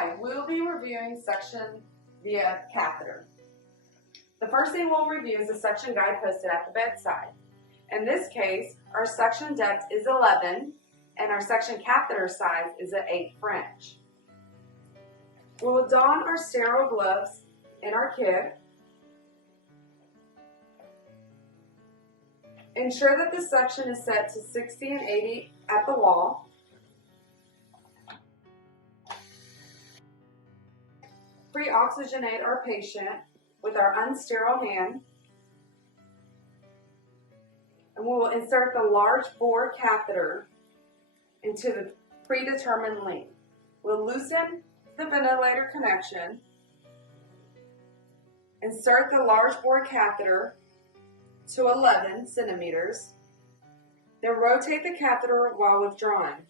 Hi, we'll be reviewing suction via catheter. The first thing we'll review is the suction guide posted at the bedside. In this case, our suction depth is 11 and our suction catheter size is an 8 French. We'll don our sterile gloves in our kit. Ensure that the suction is set to 60 and 80 at the wall. Pre-oxygenate our patient with our unsterile hand. And we will insert the large bore catheter into the predetermined length. We'll loosen the ventilator connection. Insert the large bore catheter to 11 centimeters. Then rotate the catheter while withdrawing.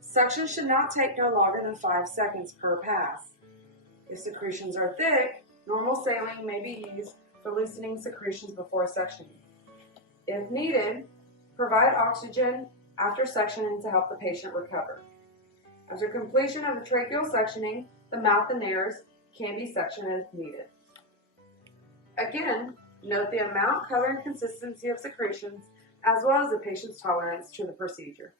Suction should not take no longer than 5 seconds per pass. If secretions are thick, normal saline may be used for loosening secretions before suctioning. If needed, provide oxygen after suctioning to help the patient recover. After completion of the tracheal suctioning, the mouth and nares can be suctioned if needed. Again, note the amount, color, and consistency of secretions, as well as the patient's tolerance to the procedure.